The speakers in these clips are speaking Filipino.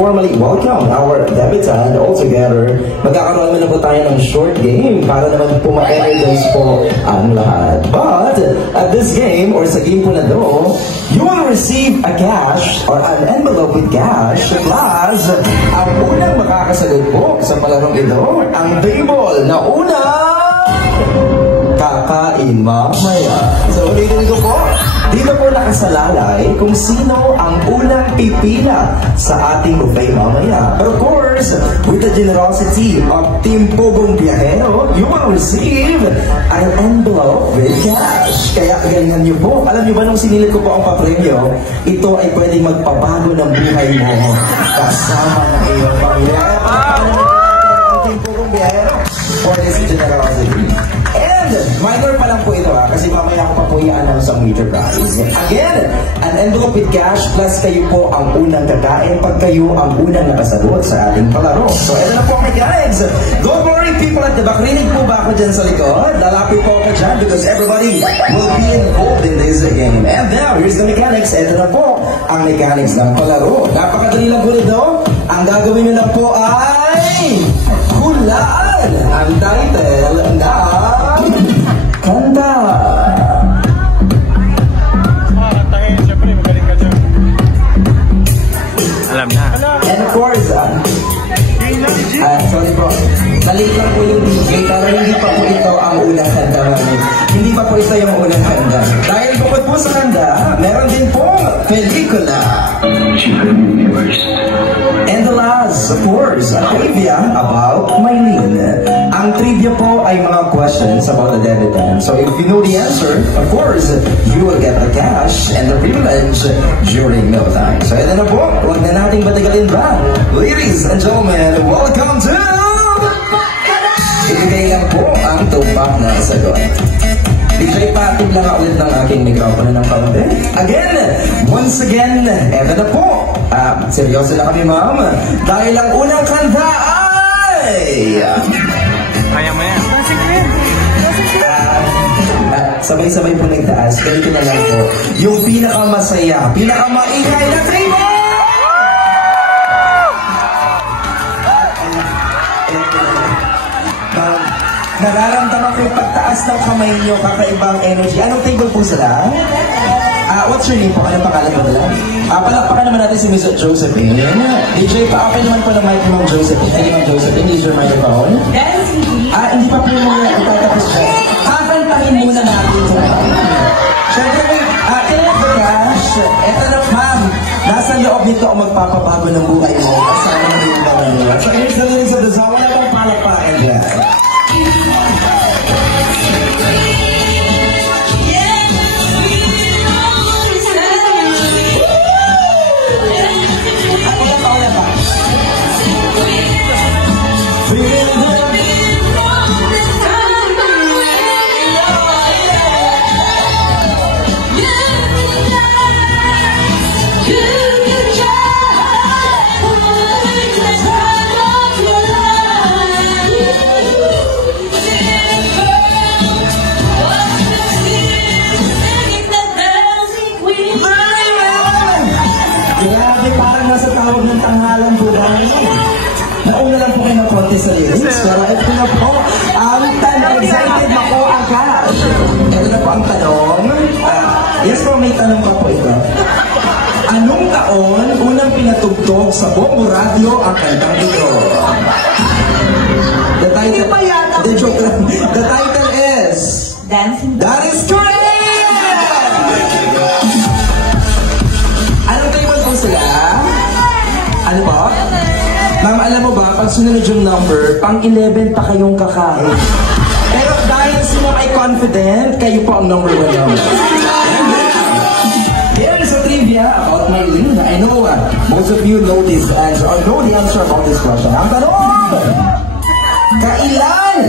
formally welcome our debutant all together. Magkakaroon naman na po tayo ng short game para naman po ma-energize po ang lahat. But at this game, or sa game po na do, you will receive a cash or an envelope with cash plus ang unang makakasagot po sa palarong ito, ang table na unang kakain mamaya. So, ulitin ko po. Dito po nakasalalay kung sino ang unang pipila sa ating buffet mamaya. But of course, with the generosity of Team Pogong Biyahero, you will receive an envelope with cash. Kaya ganyan niyo po. Alam niyo ba nung sinilip ko po ang papremyo, ito ay pwedeng magpabago ng buhay mo kasama ng iyong pamilya. Team Pogong Biyahero for this generosity. And minor pa lang po ito kasi mamaya ko pa po i-announce ang major prize. Again, an envelope with cash plus kayo po ang unang kakain pag kayo ang unang nakasagot sa ating palaro. So ito na po ang mechanics. Don't worry people at the back. Rinig po ba ako dyan sa likod? Lalapit po ako dyan because everybody will be involved in this game. And now, here's the mechanics. Ito na po ang mechanics ng palaro. Napakadali lang po nito. Ang gagawin nyo lang po ay hulaan ang title na kanta. Alam na. And of course, sorry bro, maliit lang po yung DJ, pero hindi pa po ito ang unang kanta. Hindi pa po ito yung unang kanta. Dahil bukod po sa kanta, meron din po pelikula. And the last, of course, a trivia about Mylene. Ang trivia po ay mga questions about the debutant. So if you know the answer, of course, you will get the cash and the privilege during mealtime. So ito na po, huwag na nating batigalin ba? Ladies and gentlemen, welcome to... Ibigay lang po ang tumpak na sagot. DJ Patig lang ulit ng aking mikropono ng kaunti. Again, once again, eto na po. Seryoso na kami, ma'am. Dahil ang unang kanta ay... Kaya mo yan. Sabay-sabay po nagtaas. Ganito na lang po. Yung pinakamasaya, pinakamaingay na table! Nararamdaman ko yung pagtaas ng kamay nyo, kakaibang energy. Anong table po sila? What's your name po? Anong pangalan mo nila? Palakpakan naman natin si Miss Josephine. DJ, pa-open naman po ng mic mo, Josephine. Sige, Ma'am Josephine, use your microphone. Hindi pa po yung itatapos siya. Kakantahin muna natin ito. Siyempre, Tina Bagash, eto na, ma'am. Nasa loob nito ang magpapabago ng buhay mo. Kasama na yung mga nila. So, here's the lyrics of the song. Wala bang palakpakan dyan? Nauna lang po kayo ng konti sa lyrics, pero ito na po ang tanong. Excited na po ang cash. Ito na po ang tanong. Yes po, may tanong pa po ito. Anong taon unang pinatugtog sa buong radyo ang kantang ito? The title is Dancing. That is correct! Anong table po sila? Ano po? Ma'am, alam mo ba, pag sunod yung number, pang 11 pa kayong kakain. Pero dahil sila ay confident, kayo po ang number 1 number. Here is a trivia about Mylene. I know most of you know this answer, or know the answer about this question. Ang tanong, kailan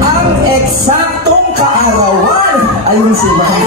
ang eksaktong kaarawan? Ayun si Ma'am.